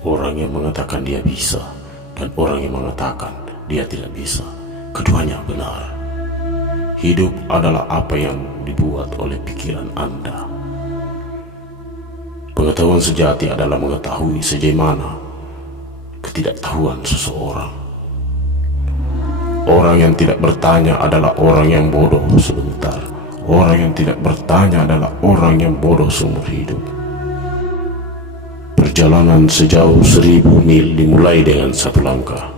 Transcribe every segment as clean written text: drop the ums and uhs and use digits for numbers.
Orang yang mengatakan dia bisa dan orang yang mengatakan dia tidak bisa, keduanya benar. Hidup adalah apa yang dibuat oleh pikiran Anda. Pengetahuan sejati adalah mengetahui sejauh mana ketidaktahuan seseorang. Orang yang tidak bertanya adalah orang yang bodoh sebentar. Orang yang tidak bertanya adalah orang yang bodoh seumur hidup. Perjalanan sejauh 1000 mil dimulai dengan satu langkah.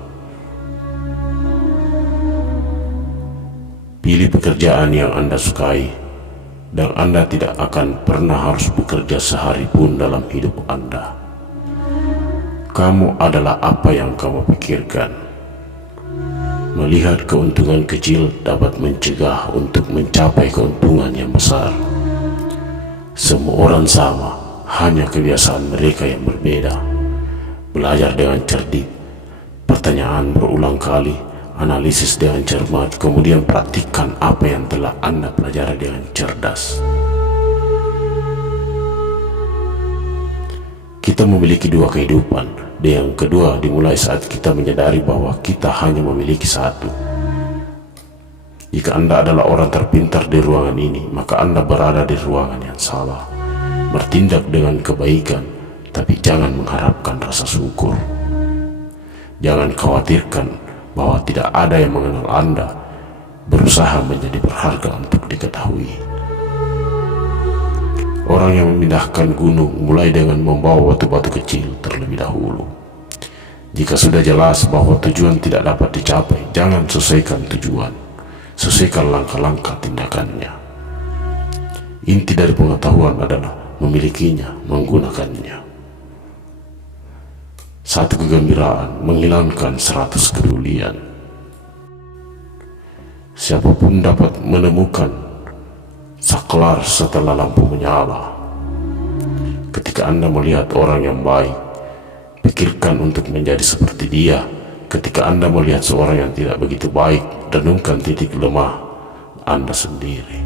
Pilih pekerjaan yang Anda sukai, dan Anda tidak akan pernah harus bekerja sehari pun dalam hidup Anda. Kamu adalah apa yang kamu pikirkan. Melihat keuntungan kecil dapat mencegah untuk mencapai keuntungan yang besar. Semua orang sama, hanya kebiasaan mereka yang berbeda. Belajar dengan cerdik, pertanyaan berulang kali, analisis dengan cermat, kemudian praktikkan apa yang telah Anda pelajari dengan cerdas. Kita memiliki dua kehidupan, dan yang kedua dimulai saat kita menyadari bahwa kita hanya memiliki satu. Jika Anda adalah orang terpintar di ruangan ini, maka Anda berada di ruangan yang salah. Bertindak dengan kebaikan, tapi jangan mengharapkan rasa syukur. Jangan khawatirkan bahwa tidak ada yang mengenal Anda. Berusaha menjadi berharga untuk diketahui. Orang yang memindahkan gunung mulai dengan membawa batu-batu kecil terlebih dahulu. Jika sudah jelas bahwa tujuan tidak dapat dicapai, jangan selesaikan tujuan. Selesaikan langkah-langkah tindakannya. Inti dari pengetahuan adalah memilikinya, menggunakannya. Satu kegembiraan menghilangkan 100 kedulian. Siapapun dapat menemukan saklar setelah lampu menyala. Ketika Anda melihat orang yang baik, pikirkan untuk menjadi seperti dia. Ketika Anda melihat seorang yang tidak begitu baik, renungkan titik lemah Anda sendiri.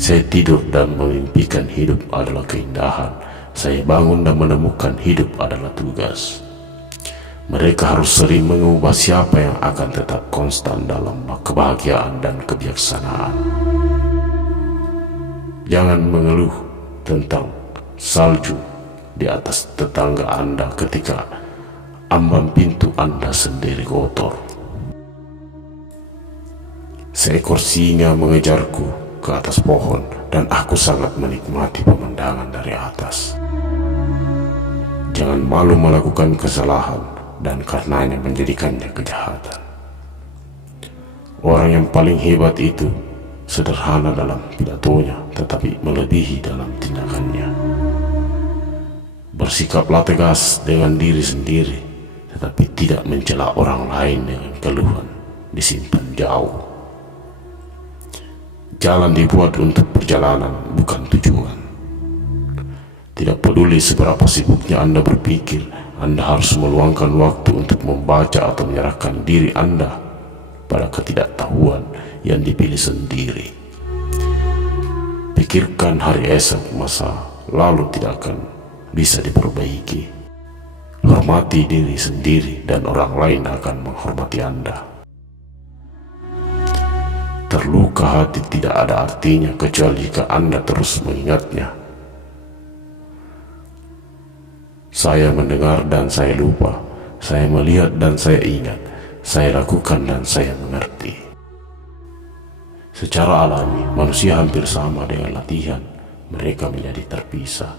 Saya tidur dan memimpikan hidup adalah keindahan. Saya bangun dan menemukan hidup adalah tugas. Mereka harus sering mengubah siapa yang akan tetap konstan dalam kebahagiaan dan kebijaksanaan. Jangan mengeluh tentang salju di atas tetangga Anda ketika ambang pintu Anda sendiri kotor. Seekor singa mengejarku ke atas pohon dan aku sangat menikmati pemandangan dari atas. Jangan malu melakukan kesalahan dan karenanya menjadikannya kejahatan. Orang yang paling hebat itu sederhana dalam pidatonya tetapi melebihi dalam tindakannya. Bersikaplah tegas dengan diri sendiri tetapi tidak mencela orang lain dengan keluhan disimpan jauh. Jalan dibuat untuk perjalanan, bukan tujuan. Tidak peduli seberapa sibuknya Anda berpikir, Anda harus meluangkan waktu untuk membaca atau menyerahkan diri Anda pada ketidaktahuan yang dipilih sendiri. Pikirkan hari esok, masa lalu tidak akan bisa diperbaiki. Hormati diri sendiri dan orang lain akan menghormati Anda. Terluka hati tidak ada artinya kecuali jika Anda terus mengingatnya. Saya mendengar dan saya lupa, saya melihat dan saya ingat, saya lakukan dan saya mengerti. Secara alami, manusia hampir sama dengan latihan, mereka menjadi terpisah.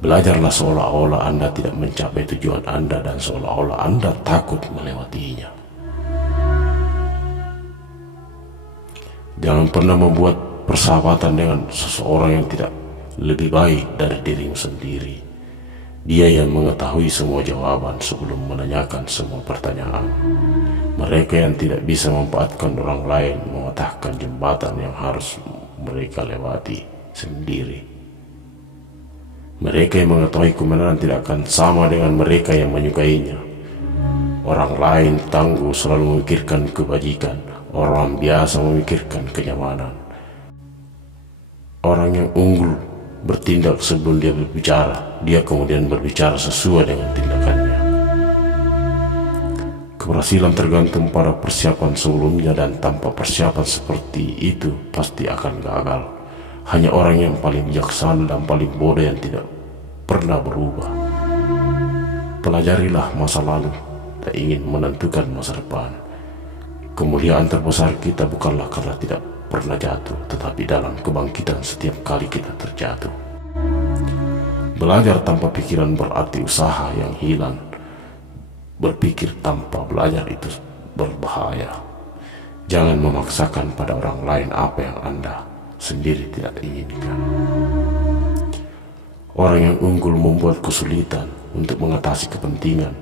Belajarlah seolah-olah Anda tidak mencapai tujuan Anda dan seolah-olah Anda takut melewatinya. Jangan pernah membuat persahabatan dengan seseorang yang tidak lebih baik dari dirimu sendiri. Dia yang mengetahui semua jawaban sebelum menanyakan semua pertanyaan. Mereka yang tidak bisa memanfaatkan orang lain mematahkan jembatan yang harus mereka lewati sendiri. Mereka yang mengetahui kebenaran tidak akan sama dengan mereka yang menyukainya. Orang lain tangguh selalu memikirkan kebajikan, orang biasa memikirkan kenyamanan. Orang yang unggul bertindak sebelum dia berbicara. Dia kemudian berbicara sesuai dengan tindakannya. Keberhasilan tergantung pada persiapan sebelumnya, dan tanpa persiapan seperti itu pasti akan gagal. Hanya orang yang paling bijaksana dan paling bodoh yang tidak pernah berubah. Pelajarilah masa lalu tak ingin menentukan masa depan. Kemuliaan terbesar kita bukanlah karena tidak pernah jatuh, tetapi dalam kebangkitan setiap kali kita terjatuh. Belajar tanpa pikiran berarti usaha yang hilang. Berpikir tanpa belajar itu berbahaya. Jangan memaksakan pada orang lain apa yang Anda sendiri tidak inginkan. Orang yang unggul membuat kesulitan untuk mengatasi kepentingan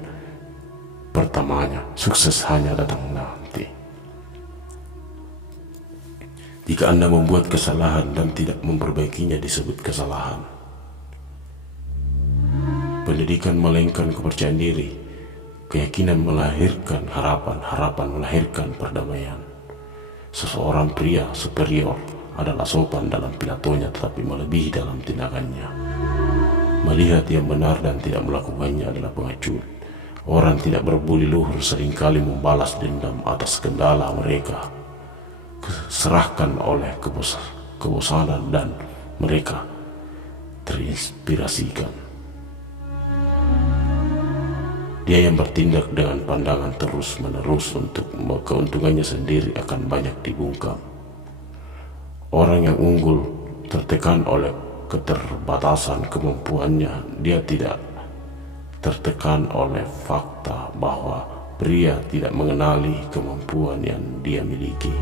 pertamanya. Sukses hanya datang nanti. Jika Anda membuat kesalahan dan tidak memperbaikinya disebut kesalahan. Pendidikan melahirkan kepercayaan diri. Keyakinan melahirkan harapan. Harapan melahirkan perdamaian. Seseorang pria superior adalah sopan dalam pidatonya tetapi melebihi dalam tindakannya. Melihat yang benar dan tidak melakukannya adalah pengecut. Orang tidak berbudi luhur seringkali membalas dendam atas kendala mereka serahkan oleh kebosanan, dan mereka terinspirasikan. Dia yang bertindak dengan pandangan terus-menerus untuk keuntungannya sendiri akan banyak dibungkam. Orang yang unggul tertekan oleh keterbatasan kemampuannya. Dia tidak tertekan oleh fakta bahwa pria tidak mengenali kemampuan yang dia miliki.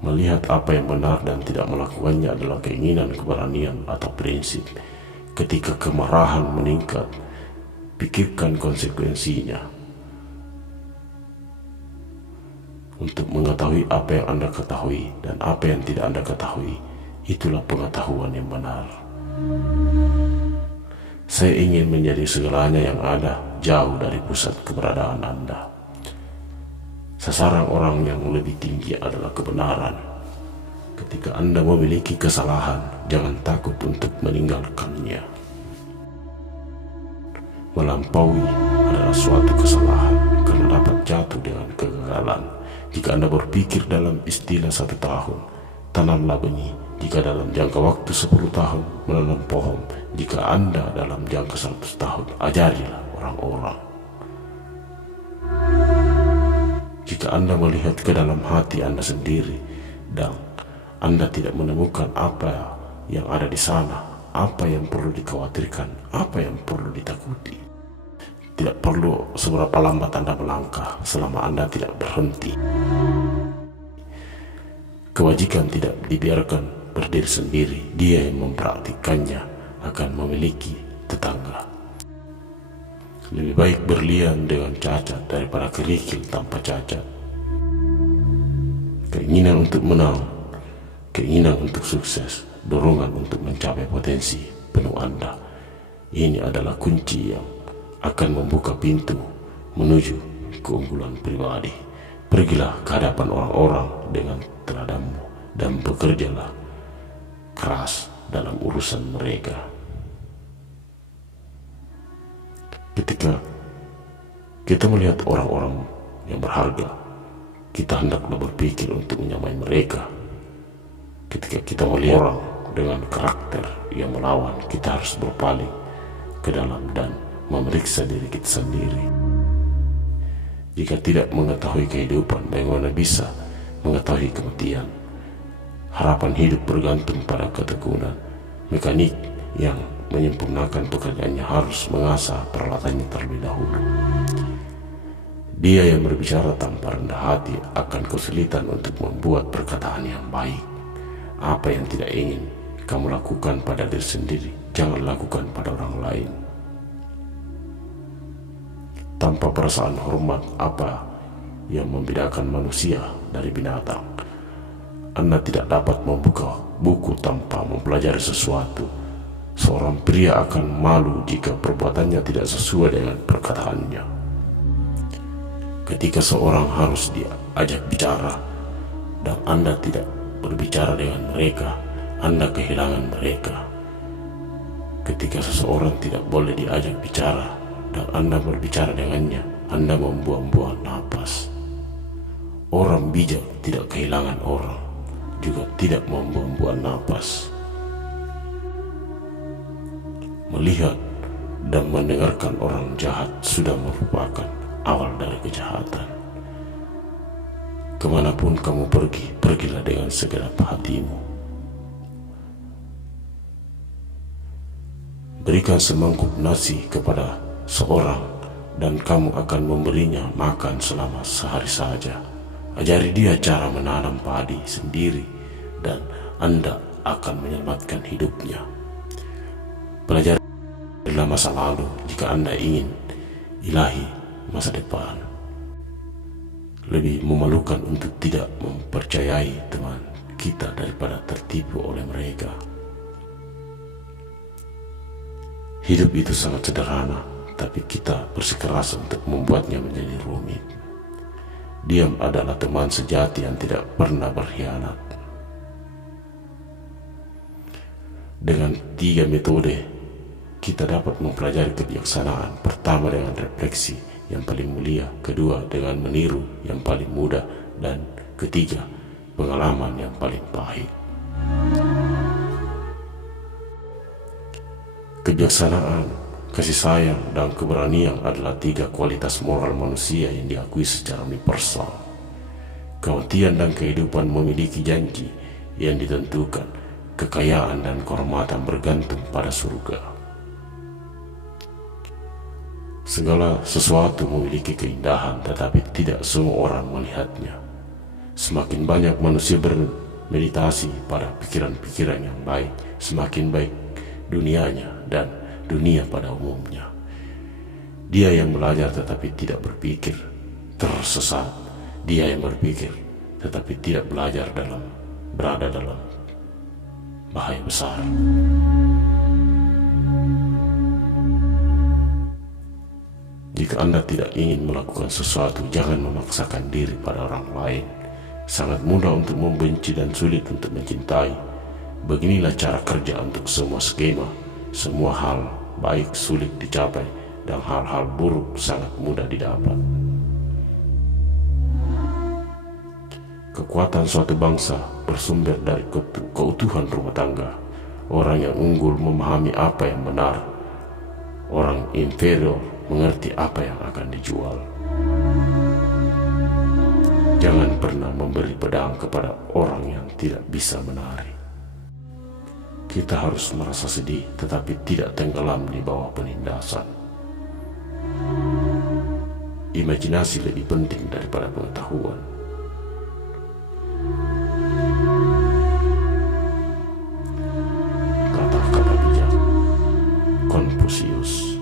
Melihat apa yang benar dan tidak melakukannya adalah keinginan, keberanian, atau prinsip. Ketika kemarahan meningkat, pikirkan konsekuensinya. Untuk mengetahui apa yang Anda ketahui dan apa yang tidak Anda ketahui, itulah pengetahuan yang benar. Saya ingin menjadi segalanya yang ada, jauh dari pusat keberadaan Anda. Sasaran orang yang lebih tinggi adalah kebenaran. Ketika Anda memiliki kesalahan, jangan takut untuk meninggalkannya. Melampaui adalah suatu kesalahan karena dapat jatuh dengan kegagalan. Jika Anda berpikir dalam istilah 1 tahun, tanamlah benih. Jika dalam jangka waktu 10 tahun, menanam pohon. Jika Anda dalam jangka 100 tahun, ajarilah orang-orang. Jika Anda melihat ke dalam hati Anda sendiri dan Anda tidak menemukan apa yang ada di sana, apa yang perlu dikhawatirkan, apa yang perlu ditakuti, tidak perlu seberapa lambat Anda melangkah selama Anda tidak berhenti. Kewajiban tidak dibiarkan berdiri sendiri. Dia yang mempraktikannya akan memiliki tetangga. Lebih baik berlian dengan cacat daripada kerikil tanpa cacat. Keinginan untuk menang, keinginan untuk sukses, dorongan untuk mencapai potensi penuh Anda. Ini adalah kunci yang akan membuka pintu menuju keunggulan pribadi. Pergilah ke hadapan orang-orang dengan teladanmu dan bekerjalah keras dalam urusan mereka. Ketika kita melihat orang-orang yang berharga, kita hendaklah berpikir untuk menyamai mereka. Ketika kita melihat orang dengan karakter yang melawan, kita harus berpaling ke dalam dan memeriksa diri kita sendiri. Jika tidak mengetahui kehidupan, bagaimana bisa mengetahui kematian? Harapan hidup bergantung pada ketekunan. Mekanik yang menyempurnakan pekerjaannya harus mengasah peralatannya terlebih dahulu. Dia yang berbicara tanpa rendah hati akan kesulitan untuk membuat perkataan yang baik. Apa yang tidak ingin kamu lakukan pada diri sendiri, jangan lakukan pada orang lain. Tanpa perasaan hormat, apa yang membedakan manusia dari binatang? Anda tidak dapat membuka buku tanpa mempelajari sesuatu. Seorang pria akan malu jika perbuatannya tidak sesuai dengan perkataannya. Ketika seorang harus diajak bicara dan Anda tidak berbicara dengan mereka, Anda kehilangan mereka. Ketika seseorang tidak boleh diajak bicara dan Anda berbicara dengannya, Anda membuang-buang napas. Orang bijak tidak kehilangan orang, juga tidak membuang-buang napas. Melihat dan mendengarkan orang jahat sudah merupakan awal dari kejahatan. Kemanapun kamu pergi, pergilah dengan segenap hatimu. Berikan semangkuk nasi kepada seorang dan kamu akan memberinya makan selama sehari saja. Ajari dia cara menanam padi sendiri dan Anda akan menyelamatkan hidupnya. Pelajarilah masa lalu jika Anda ingin ilahi masa depan. Lebih memalukan untuk tidak mempercayai teman kita daripada tertipu oleh mereka. Hidup itu sangat sederhana, tapi kita bersikeras untuk membuatnya menjadi rumit. Diam adalah teman sejati yang tidak pernah berkhianat. Dengan 3 metode, kita dapat mempelajari kebijaksanaan. Pertama dengan refleksi yang paling mulia, kedua dengan meniru yang paling mudah, dan ketiga pengalaman yang paling pahit. Kebijaksanaan, kasih sayang, dan keberanian adalah 3 kualitas moral manusia yang diakui secara universal. Kematian dan kehidupan memiliki janji yang ditentukan. Kekayaan dan kehormatan bergantung pada surga. Segala sesuatu memiliki keindahan, tetapi tidak semua orang melihatnya. Semakin banyak manusia bermeditasi pada pikiran-pikiran yang baik, semakin baik dunianya dan dunia pada umumnya. Dia yang belajar tetapi tidak berpikir tersesat. Dia yang berpikir tetapi tidak belajar berada dalam bahaya besar. Jika Anda tidak ingin melakukan sesuatu, jangan memaksakan diri pada orang lain. Sangat mudah untuk membenci dan sulit untuk mencintai. Beginilah cara kerja untuk semua skema. Semua hal baik sulit dicapai dan hal-hal buruk sangat mudah didapat. Kekuatan suatu bangsa bersumber dari keutuhan rumah tangga. Orang yang unggul memahami apa yang benar. Orang inferior mengerti apa yang akan dijual. Jangan pernah memberi pedang kepada orang yang tidak bisa menari. Kita harus merasa sedih tetapi tidak tenggelam di bawah penindasan. Imajinasi lebih penting daripada pengetahuan. Kata-kata bijak Konfusius.